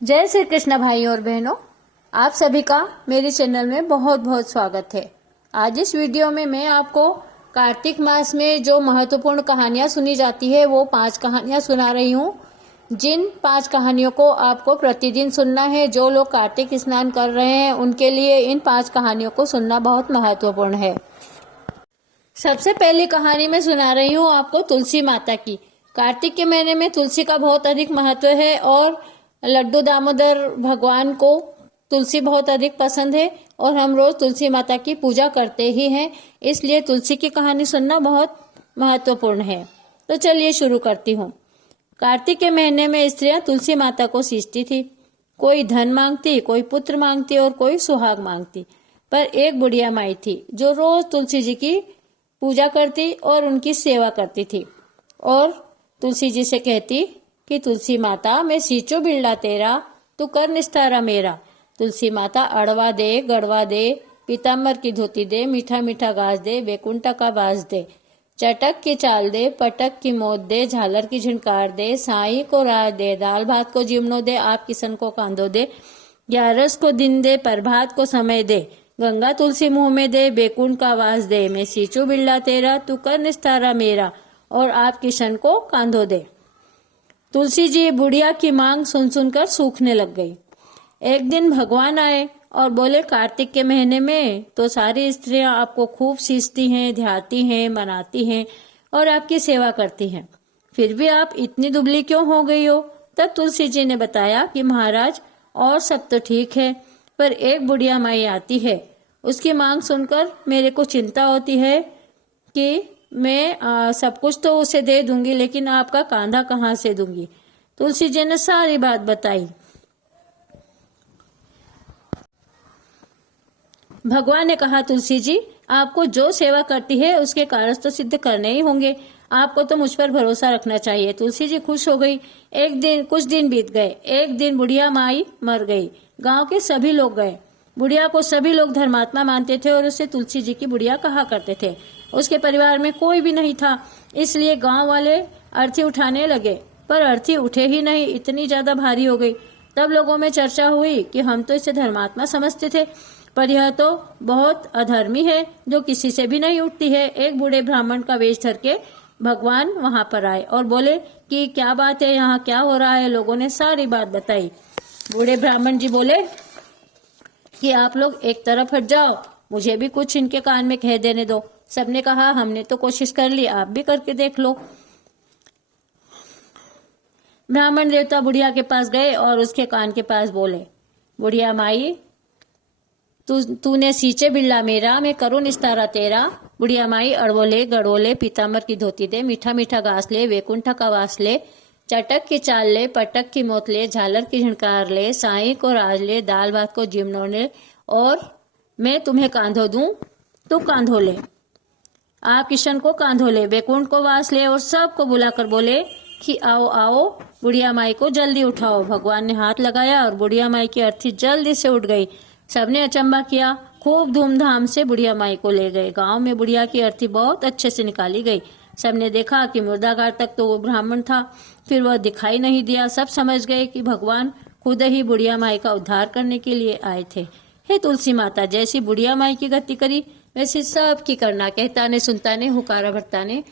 जय श्री कृष्ण भाइयों और बहनों, आप सभी का मेरे चैनल में बहुत बहुत स्वागत है। आज इस वीडियो में मैं आपको कार्तिक मास में जो महत्वपूर्ण कहानियां सुनी जाती है वो 5 कहानियां सुना रही हूँ। जिन 5 कहानियों को आपको प्रतिदिन सुनना है, जो लोग कार्तिक स्नान कर रहे हैं उनके लिए इन 5 कहानियों को सुनना बहुत महत्वपूर्ण है। सबसे पहली कहानी मैं सुना रही हूँ आपको तुलसी माता की। कार्तिक के महीने में तुलसी का बहुत अधिक महत्व है और लड्डू दामोदर भगवान को तुलसी बहुत अधिक पसंद है और हम रोज तुलसी माता की पूजा करते ही हैं, इसलिए तुलसी की कहानी सुनना बहुत महत्वपूर्ण है। तो चलिए शुरू करती हूँ। कार्तिक के महीने में स्त्रियां तुलसी माता को सींचती थी। कोई धन मांगती, कोई पुत्र मांगती और कोई सुहाग मांगती। पर एक बुढ़िया माई थी जो रोज तुलसी जी की पूजा करती और उनकी सेवा करती थी और तुलसी जी से कहती कि तुलसी माता मैं सींचू बिल्ला तेरा, तू कर निस्तारा मेरा। तुलसी माता अड़वा दे, गड़वा दे, पीताम्बर की धोती दे, मीठा मीठा घास दे, बैकुंठ का बास दे, चटक की चाल दे, पटक की मौत दे, झालर की झिनकार दे, साई को राज दे, दाल भात को जिमनो दे, आप किसन को कांदो दे, ग्यारस को दिन दे, प्रभात को समय दे, गंगा तुलसी मुंह में दे, बैकुंठ का वास दे, मैं सींचू बिल्ला तेरा, तू कर निस्तारा मेरा, और आप किशन को कांधो दे। तुलसी जी बुढ़िया की मांग सुन सुनकर सूखने लग गई। एक दिन भगवान आए और बोले, कार्तिक के महीने में तो सारी स्त्रियां आपको खूब सींचती हैं, ध्याती हैं, मनाती हैं और आपकी सेवा करती हैं, फिर भी आप इतनी दुबली क्यों हो गई हो? तब तुलसी जी ने बताया कि महाराज, और सब तो ठीक है, पर एक बुढ़िया माई आती है, उसकी मांग सुनकर मेरे को चिंता होती है कि मैं सब कुछ तो उसे दे दूंगी, लेकिन आपका कांधा कहाँ से दूंगी। तुलसी जी ने सारी बात बताई। भगवान ने कहा, तुलसी जी आपको जो सेवा करती है उसके कार्य तो सिद्ध करने ही होंगे, आपको तो मुझ पर भरोसा रखना चाहिए। तुलसी जी खुश हो गई। कुछ दिन बीत गए। एक दिन बुढ़िया माई मर गई। गांव के सभी लोग गए। बुढ़िया को सभी लोग धर्मात्मा मानते थे और उसे तुलसी जी की बुढ़िया कहा करते थे। उसके परिवार में कोई भी नहीं था, इसलिए गांव वाले अर्थी उठाने लगे, पर अर्थी उठे ही नहीं, इतनी ज्यादा भारी हो गई। तब लोगों में चर्चा हुई कि हम तो इसे धर्मात्मा समझते थे, पर यह तो बहुत अधर्मी है जो किसी से भी नहीं उठती है। एक बूढ़े ब्राह्मण का वेश धर के भगवान वहां पर आए और बोले कि क्या बात है, यहाँ क्या हो रहा है। लोगों ने सारी बात बताई। बूढ़े ब्राह्मण जी बोले कि आप लोग एक तरफ हट जाओ, मुझे भी कुछ इनके कान में कह देने दो। सबने कहा, हमने तो कोशिश कर ली, आप भी करके देख लो। ब्राह्मण देवता बुढ़िया के पास गए और उसके कान के पास बोले, बुढ़िया माई, तूने सींचे बिल्ला मेरा, मैं करूं निस्तारा तेरा। बुढ़िया माई अड़वोले, गड़वोले, पीताम्बर की धोती दे, मीठा मीठा घास ले, वैकुंठ का वास ले, चटक की चाल ले, पटक की मौत ले, झालर की झिनकार ले, साई को राज ले, दाल भात को जिमनो ले, और मैं तुम्हें कांधो दूं, तू कांधो ले, आप किशन को कांधो ले, बैकुंठ को वास ले, और सबको बुलाकर बोले कि आओ आओ, बुढ़िया माई को जल्दी उठाओ। भगवान ने हाथ लगाया और बुढ़िया माई की अर्थी जल्दी से उठ गई। सबने अचंबा किया। खूब धूमधाम से बुढ़िया माई को ले गए। गांव में बुढ़िया की अर्थी बहुत अच्छे से निकाली गई। सबने देखा कि मुर्दाघाट तक तो वो ब्राह्मण था, फिर वह दिखाई नहीं दिया। सब समझ गए कि भगवान खुद ही बुढ़िया माई का उद्धार करने के लिए आए थे। हे तुलसी माता, जैसी बुढ़िया माई की गति करी वैसे सब की करना। कहता ने, सुनता ने, हुकारा भरता ने,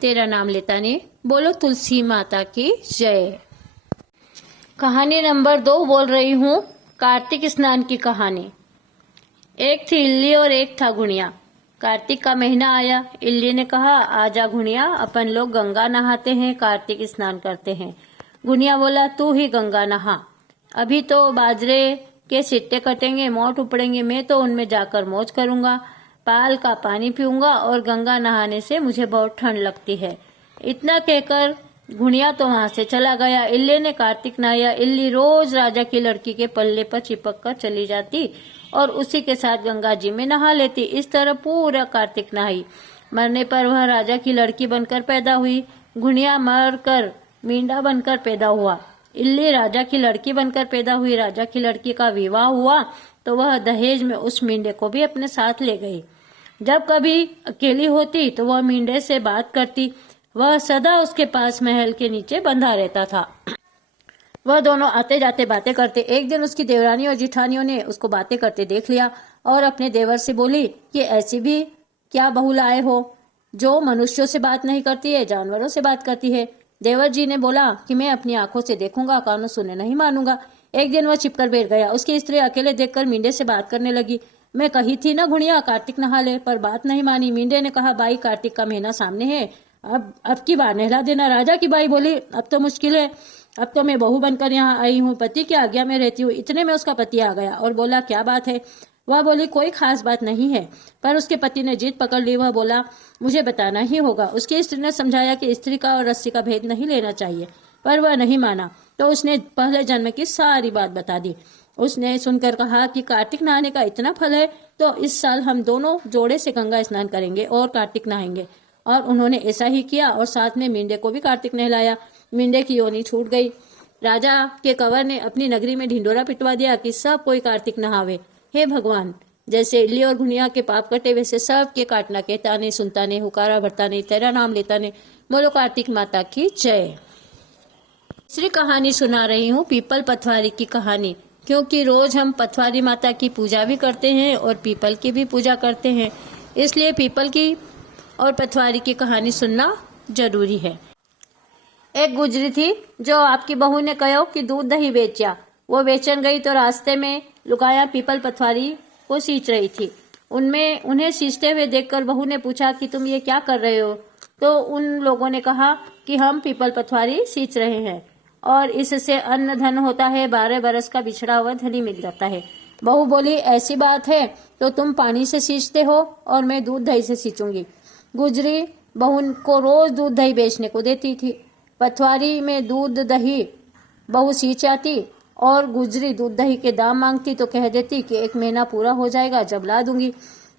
तेरा नाम लेता ने। बोलो तुलसी माता की जय। कहानी नंबर 2 बोल रही हूँ, कार्तिक स्नान की कहानी। एक थी इल्ली और एक था घुनिया। कार्तिक का महीना आया। इल्ली ने कहा, आजा घुनिया, अपन लोग गंगा नहाते हैं, कार्तिक स्नान करते हैं। घुनिया बोला, तू ही गंगा नहा, अभी तो बाजरे के सिट्टे कटेंगे, मोट उपड़ेंगे, मैं तो उनमें जाकर मौज करूंगा, पाल का पानी पीऊंगा, और गंगा नहाने से मुझे बहुत ठंड लगती है। इतना कहकर घुनिया तो वहां से चला गया। इल्ली ने कार्तिक नहाया। इल्ली रोज राजा की लड़की के पल्ले पर चिपक कर चली जाती और उसी के साथ गंगा जी में नहा लेती। इस तरह पूरा कार्तिक नहाई। मरने पर वह राजा की लड़की बनकर पैदा हुई। घुनिया मर कर मींढा बनकर पैदा हुआ। इल्ली राजा की लड़की बनकर पैदा हुई। राजा की लड़की का विवाह हुआ तो वह दहेज में उस मींढे को भी अपने साथ ले गई। जब कभी अकेली होती तो वह मींढे से बात करती। वह सदा उसके पास महल के नीचे बंधा रहता था। वह दोनों आते जाते बातें करते। एक दिन उसकी देवरानी और जिठानियों ने उसको बातें करते देख लिया और अपने देवर से बोली कि ऐसी भी क्या बहू लाए हो जो मनुष्यों से बात नहीं करती है, जानवरों से बात करती है। देवर जी ने बोला कि मैं अपनी आंखों से देखूंगा, कानों सुने नहीं मानूंगा। एक दिन वह छिपकर बैठ गया। उसकी स्त्री अकेले देखकर मींडे से बात करने लगी। मैं कही थी ना गुड़िया कार्तिक नहा ले, पर बात नहीं मानी। मींडे ने कहा भाई कार्तिक का महीना सामने है, अब की बार नहला देना। राजा की बाई बोली अब तो मुश्किल है, अब तो मैं बहू बनकर यहाँ आई हूँ, पति की आज्ञा में रहती हूँ। इतने में उसका पति आ गया और बोला क्या बात है। वह बोली कोई खास बात नहीं है, पर उसके पति ने जीत पकड़ ली। वह बोला मुझे बताना ही होगा। उसकी स्त्री ने समझाया कि स्त्री का और रस्सी का भेद नहीं लेना चाहिए, पर वह नहीं माना। तो उसने पहले जन्म की सारी बात बता दी। उसने सुनकर कहा कि कार्तिक नहाने का इतना फल है तो इस साल हम दोनों जोड़े से गंगा स्नान करेंगे और कार्तिक नहाएंगे। और उन्होंने ऐसा ही किया और साथ में मींडे को भी कार्तिक नहलाया। मींडे की योनि छूट गई। राजा के कंवर ने अपनी नगरी में ढिंडोरा पिटवा दिया कि सब कोई कार्तिक नहावे। हे भगवान, जैसे इल्ली और घुनिया के पाप कटे वैसे सब के काटना। कहता नहीं, सुनता नहीं, हुकारा भरता नहीं, तेरा नाम लेता नहीं। बोलो कार्तिक माता की जय। तीसरी कहानी सुना रही हूँ पीपल पथवारी की कहानी, क्योंकि रोज हम पथवारी माता की पूजा भी करते हैं और पीपल की भी पूजा करते हैं, इसलिए पीपल की और पथवारी की कहानी सुनना जरूरी है। एक गुजरी थी जो आपकी बहू ने कहो कि दूध दही बेचा। वो बेचन गई तो रास्ते में लुगाया पीपल पथवारी को सींच रही थी। उन्हें सींचते हुए देखकर बहू ने पूछा कि तुम ये क्या कर रहे हो। तो उन लोगों ने कहा कि हम पीपल पथवारी सींच रहे हैं और इससे अन्न धन होता है, 12 बरस का बिछड़ा हुआ धनी मिल जाता है। बहू बोली ऐसी बात है तो तुम पानी से सींचते हो और मैं दूध दही से सींचूंगी। गुजरी बहू को रोज दूध दही बेचने को देती थी। पथवारी में दूध दही बहू सींच आती और गुजरी दूध दही के दाम मांगती तो कह देती कि 1 महीना पूरा हो जाएगा जब ला दूंगी।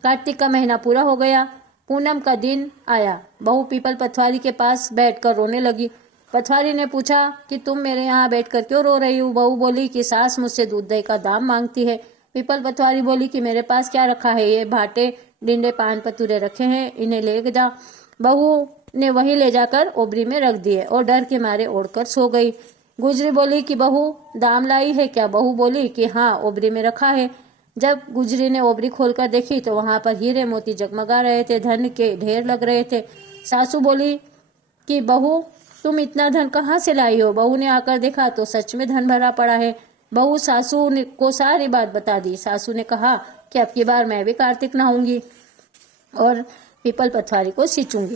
कार्तिक का महीना पूरा हो गया, पूनम का दिन आया। बहू पीपल पथवारी के पास बैठकर रोने लगी। पथवारी ने पूछा कि तुम मेरे यहाँ बैठकर क्यों रो रही हो। बहू बोली कि सास मुझसे दूध दही का दाम मांगती है। पीपल पथवारी बोली कि मेरे पास क्या रखा है, ये भाटे डिंडे पान पतूरे रखे हैं, इन्हें ले जा। बहू ने वही ले जाकर ओबरी में रख दिए और डर के मारे ओढ़कर सो गई। गुजरी बोली कि बहू दाम लाई है क्या। बहू बोली कि हाँ, ओबरी में रखा है। जब गुजरी ने ओबरी खोलकर देखी तो वहां पर हीरे मोती जगमगा रहे थे, धन के ढेर लग रहे थे। सासू बोली कि बहू तुम इतना धन कहाँ से लाई हो। बहू ने आकर देखा तो सच में धन भरा पड़ा है। बहू सासू को सारी बात बता दी। सासू ने कहा कि अब की बार मैं भी कार्तिक नहाऊंगी और पीपल पथवारी को सींचूंगी।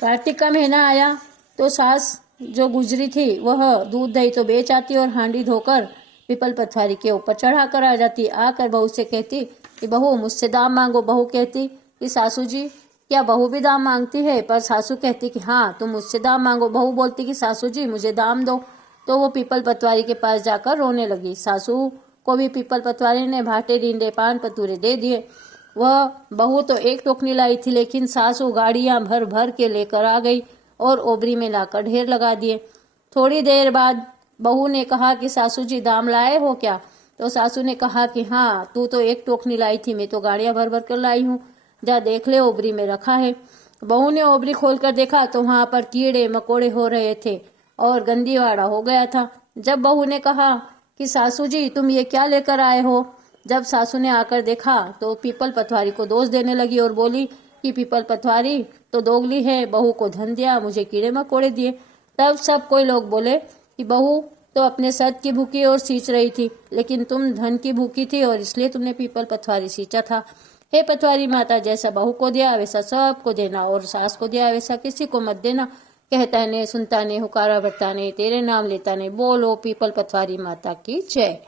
कार्तिक का महीना आया तो सास जो गुजरी थी वह दूध दही तो बेच आती और हांडी धोकर पीपल पथवारी के ऊपर चढ़ा कर आ जाती। आकर बहू से कहती कि बहू मुझसे दाम मांगो। बहू कहती कि सासू जी क्या बहू भी दाम मांगती है। पर सासू कहती कि हाँ तुम मुझसे दाम मांगो। बहू बोलती कि सासू जी मुझे दाम दो। तो वो पीपल पथवारी के पास जाकर रोने लगी। सासू को भी पीपल पथवारी ने भाटे डींडे पान पतूरे दे दिए। वह बहू तो 1 टोकनी लाई थी, लेकिन सासू गाड़ियां भर भर के लेकर आ गई और ओबरी में लाकर ढेर लगा दिए। थोड़ी देर बाद बहू ने कहा कि सासू जी दाम लाए हो क्या। तो सासू ने कहा कि हाँ, तू तो 1 टोकनी लाई थी, मैं तो गाड़ियां भर भर कर लाई हूँ, जा देख ले ओबरी में रखा है। बहू ने ओबरी खोलकर देखा तो वहां पर कीड़े मकोड़े हो रहे थे और गंदीवाड़ा हो गया था। जब बहू ने कहा कि सासू जी तुम ये क्या लेकर आए हो। जब सासू ने आकर देखा तो पीपल पथवारी को दोष देने लगी और बोली कि पीपल पथवारी तो दोगली है, बहू को धन दिया, मुझे कीड़े मकोड़े दिए। तब सब कोई लोग बोले कि बहू तो अपने सद की भूखी और सींच रही थी, लेकिन तुम धन की भूखी थी और इसलिए तुमने पीपल पथवारी सींचा था। हे पथवारी माता, जैसा बहू को दिया वैसा सबको देना और सास को दिया वैसा किसी को मत देना। कहता नहीं, सुनता नहीं, हुकारा भरता नहीं, तेरे नाम लेता नहीं। बोलो पीपल पथवारी माता की जय।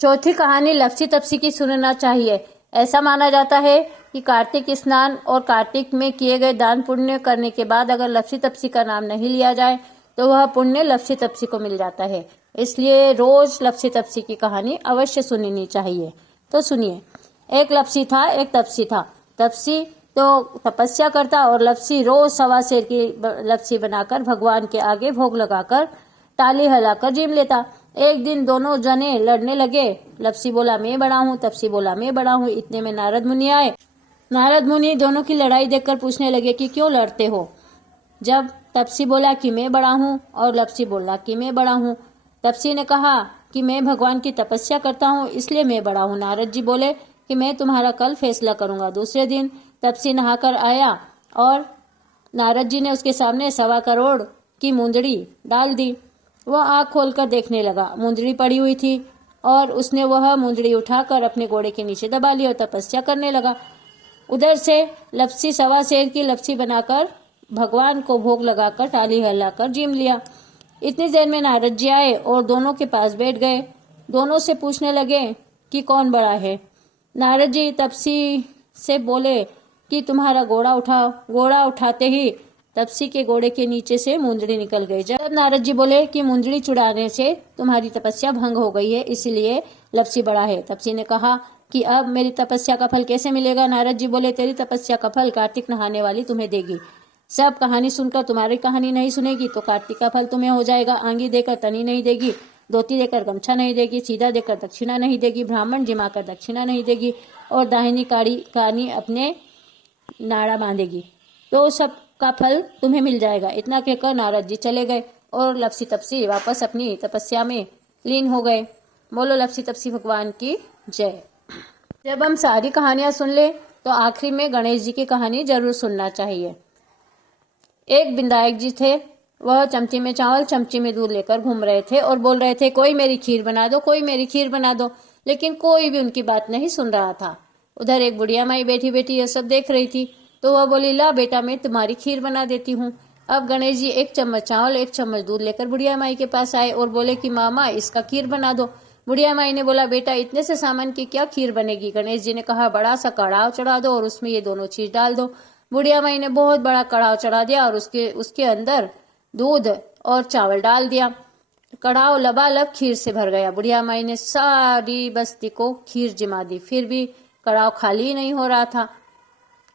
चौथी कहानी लपसी तपसी की सुनना चाहिए। ऐसा माना जाता है कि कार्तिक स्नान और कार्तिक में किए गए दान पुण्य करने के बाद अगर लपसी तपसी का नाम नहीं लिया जाए तो वह पुण्य लपसी तपसी को मिल जाता है। इसलिए रोज लपसी तपसी की कहानी अवश्य सुननी चाहिए। तो सुनिए। एक लपसी था, एक तपसी था। तपसी तो तपस्या करता और लपसी रोज 1.25 सेर की लपसी बनाकर भगवान के आगे भोग लगाकर ताली हिलाकर जीम लेता। एक दिन दोनों जने लड़ने लगे। लपसी बोला मैं बड़ा हूँ, तपसी बोला मैं बड़ा हूँ। इतने में नारद मुनि आए। नारद मुनि दोनों की लड़ाई देखकर पूछने लगे कि क्यों लड़ते हो। जब तपसी बोला कि मैं बड़ा हूँ और लपसी बोला कि मैं बड़ा हूँ, तपसी ने कहा कि मैं भगवान की तपस्या करता हूँ, इसलिए मैं बड़ा हूँ। नारद जी बोले कि मैं तुम्हारा कल फैसला करूंगा। दूसरे दिन तपसी नहाकर आया और नारद जी ने उसके सामने 1.25 करोड़ की मुंदड़ी डाल दी। वह आँख खोलकर देखने लगा, मुंदड़ी पड़ी हुई थी और उसने वह मुंदड़ी उठाकर अपने घोड़े के नीचे दबा ली और तपस्या करने लगा। उधर से लपसी 1.25 सेर की लपसी बनाकर भगवान को भोग लगाकर टाली हिलाकर जीम लिया। इतनी देर में नारद जी आए और दोनों के पास बैठ गए। दोनों से पूछने लगे कि कौन बड़ा है। नारद जी तपसी से बोले कि तुम्हारा घोड़ा उठाओ। घोड़ा उठाते ही तपसी के घोड़े के नीचे से मुंदड़ी निकल गई। जब नारद जी बोले कि मुंदड़ी चुड़ाने से तुम्हारी तपस्या भंग हो गई है, इसलिए लपसी बड़ा है। तपसी ने कहा कि अब मेरी तपस्या का फल कैसे मिलेगा। नारद जी बोले तेरी तपस्या का फल कार्तिक नहाने वाली तुम्हें देगी। सब कहानी सुनकर तुम्हारी कहानी नहीं सुनेगी तो कार्तिक का फल तुम्हें हो जाएगा। आंगी देकर तनी नहीं देगी, धोती देकर गमछा नहीं देगी, सीधा देकर दक्षिणा नहीं देगी, ब्राह्मण जिमाकर दक्षिणा नहीं देगी और दाहिनी कानी अपने नाड़ा बांधेगी तो सब का फल तुम्हें मिल जाएगा। इतना कहकर नारद जी चले गए और लपसी तपसी वापस अपनी तपस्या में लीन हो गए। बोलो लपसी तपसी भगवान की जय। जब हम सारी कहानियां सुन ले तो आखिरी में गणेश जी की कहानी जरूर सुनना चाहिए। एक विधायक जी थे, वह चमची में चावल चमची में दूध लेकर घूम रहे थे और बोल रहे थे कोई मेरी खीर बना दो, कोई मेरी खीर बना दो, लेकिन कोई भी उनकी बात नहीं सुन रहा था। उधर एक बुढ़िया माई बैठी बैठी यह सब देख रही थी तो वह बोली ला बेटा मैं तुम्हारी खीर बना देती हूँ। अब गणेश जी 1 चम्मच चावल 1 चम्मच दूध लेकर बुढ़िया माई के पास आए और बोले कि मामा इसका खीर बना दो। बुढ़िया माई ने बोला बेटा इतने से सामान की क्या खीर बनेगी। गणेश जी ने कहा बड़ा सा कड़ाव चढ़ा दो और उसमें ये दोनों चीज डाल दो। बुढ़िया माई ने बहुत बड़ा कड़ाव चढ़ा दिया और उसके अंदर दूध और चावल डाल दिया। कड़ाव लबालब खीर से भर गया। बुढ़िया माई ने सारी बस्ती को खीर जिमा दी, फिर भी कड़ाव खाली नहीं हो रहा था।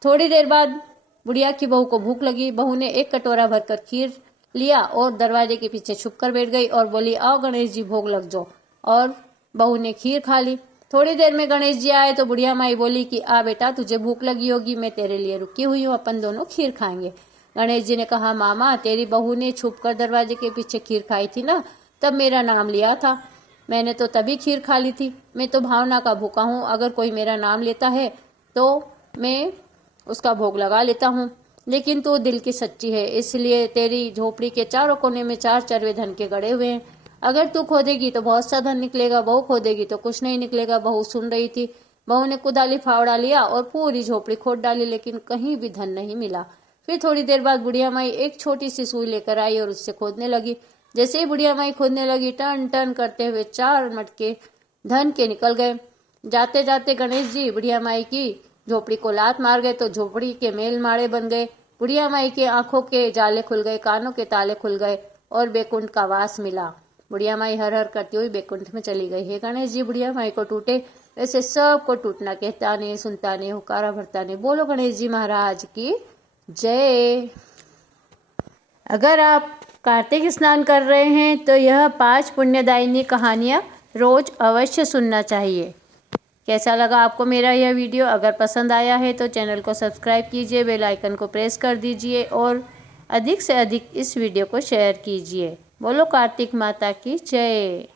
थोड़ी देर बाद बुढ़िया की बहू को भूख लगी। बहू ने 1 कटोरा भरकर खीर लिया और दरवाजे के पीछे छुप कर बैठ गई और बोली आओ गणेश जी भोग लग जाओ। और बहू ने खीर खा ली। थोड़ी देर में गणेश जी आए तो बुढ़िया माई बोली कि आ बेटा तुझे भूख लगी होगी, मैं तेरे लिए रुकी हुई हूँ, अपन दोनों खीर खाएंगे। गणेश जी ने कहा मामा तेरी बहू ने छुप कर दरवाजे के पीछे खीर खाई थी ना, तब मेरा नाम लिया था, मैंने तो तभी खीर खा ली थी। मैं तो भावना का भूखा हूँ, अगर कोई मेरा नाम लेता है तो मैं उसका भोग लगा लेता हूँ, लेकिन तू दिल की सच्ची है, इसलिए तेरी झोपड़ी के चारों कोने में 4 चरवे धन के गड़े हुए हैं। अगर तू खोदेगी तो बहुत सा धन निकलेगा, बहू खोदेगी तो कुछ नहीं निकलेगा। बहू सुन रही थी। बहू ने कुदाली फावड़ा लिया और पूरी झोपड़ी खोद डाली, लेकिन कहीं भी धन नहीं मिला। फिर थोड़ी देर बाद बुढ़िया माई एक छोटी सी सुई लेकर आई और उससे खोदने लगी। जैसे ही बुढ़िया माई खोदने लगी टन टन करते हुए 4 मटके धन के निकल गए। जाते जाते गणेश जी बुढ़िया माई की झोपड़ी को लात मार गए तो झोपड़ी के मेल माड़े बन गए। बुढ़िया माई के आंखों के जाले खुल गए, कानों के ताले खुल गए और बैकुंठ का वास मिला। बुढ़िया माई हर हर करती हुई बैकुंठ में चली गई है। गणेश जी बुढ़िया माई को टूटे वैसे सबको टूटना, कहता नहीं सुनता नहीं हुकारा भरता नहीं। बोलो गणेश जी महाराज की जय। अगर आप कार्तिक स्नान कर रहे हैं तो यह 5 पुण्यदायिनी कहानियाँ रोज अवश्य सुनना चाहिए। कैसा लगा आपको मेरा यह वीडियो? अगर पसंद आया है तो चैनल को सब्सक्राइब कीजिए, बेल आइकन को प्रेस कर दीजिए और अधिक से अधिक इस वीडियो को शेयर कीजिए। बोलो कार्तिक माता की जय।